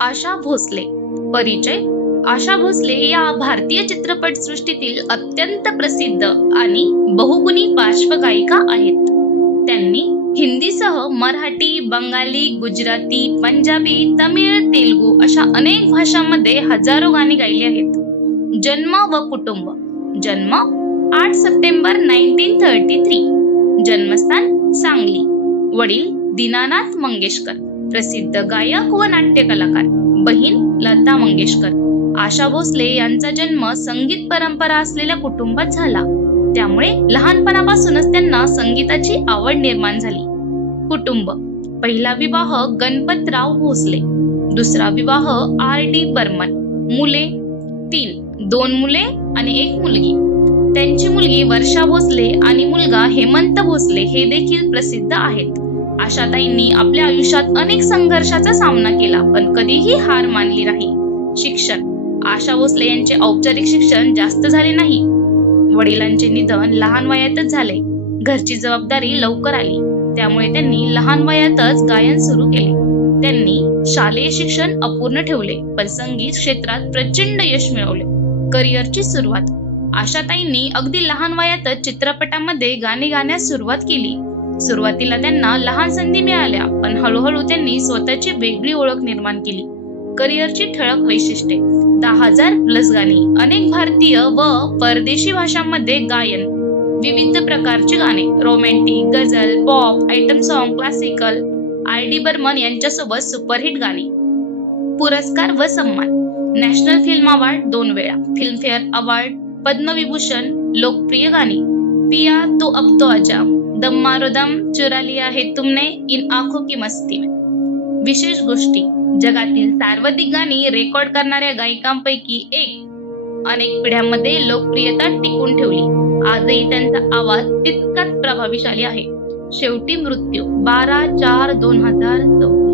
आशा भोसले. परिचय. आशा भोसले या भारतीय चित्रपटसृष्टीतील अत्यंत प्रसिद्ध आणि बहुगुणी पार्श्वगायिका आहेत. त्यांनी हिंदीसह मराठी, बंगाली, गुजराती, पंजाबी, तमिळ, तेलुगू अशा अनेक भाषांमध्ये हजारो गाणी गायली आहेत. जन्म व कुटुंब. जन्म 8 सप्टेंबर 1933. जन्मस्थान सांगली. वडील दीनानाथ मंगेशकर, प्रसिद्ध गायक व नाट्य कलाकार. बहीण लता मंगेशकर. आशा भोसले यांचा जन्म संगीत परंपरा असलेल्या कुटुंबात झाला. त्यामुळे लहानपणापासूनच त्यांना संगीताची आवड निर्माण झाली. कुटुंब. पहिला विवाह गणपतराव भोसले. दुसरा विवाह R.D. बर्मन. मुले 3. 2 मुले आणि 1 मुलगी. त्यांची मुलगी वर्षा भोसले आणि मुलगा हेमंत भोसले हे देखील प्रसिद्ध आहेत. आशाताईंनी आपल्या आयुष्यात अनेक संघर्षाचा सामना केला, पण कधीही हार मानली नाही. शिक्षण. आशा भोसले यांचे औपचारिक शिक्षण जास्त झाले नाही. वडिलांचे निधन लहान वयातच झाले. घरची जबाबदारी लवकर आली, त्यामुळे त्यांनी लहान वयातच गायन सुरू केले. त्यांनी शालेय शिक्षण अपूर्ण ठेवले, पण संगीत क्षेत्रात प्रचंड यश मिळवले. करिअरची सुरुवात. आशाताईंनी अगदी लहान वयातच चित्रपटामध्ये गाणी गाण्यास सुरुवात केली. सुरुवातीला त्यांना लहान संधी मिळाल्या, पण हळूहळू त्यांनी स्वतःची वेगळी ओळख निर्माण केली. करिअरची ठळक वैशिष्ट्ये. 10,000+ गाणी, अनेक भारतीय व परदेशी भाषांमध्ये गायन, विविध प्रकारचे गाणे, romantic, ghazal, pop, item song, classical. R.D. Burman यांच्यासोबत सुपरहिट गाणी. पुरस्कार व सन्मान. नॅशनल फिल्म अवॉर्ड 2 वेळा, फिल्मफेअर अवॉर्ड, पद्मविभूषण. लोकप्रिय गाणी. पिया तो अब तो आजा, दम मारो दम, चुरा लिया है तुमने, इन आंखों की मस्ती में. विशेष गोष्टी. जगातील सर्वाधिक गाणी रेकॉर्ड करणाऱ्या गायिकांपैकी एक. अनेक पिढ्यांमध्ये लोकप्रियता टिकून ठेवली. आजही त्यांचा आवाज तितकाच प्रभावशाली आहे. शेवटी मृत्यू 12/4/2024.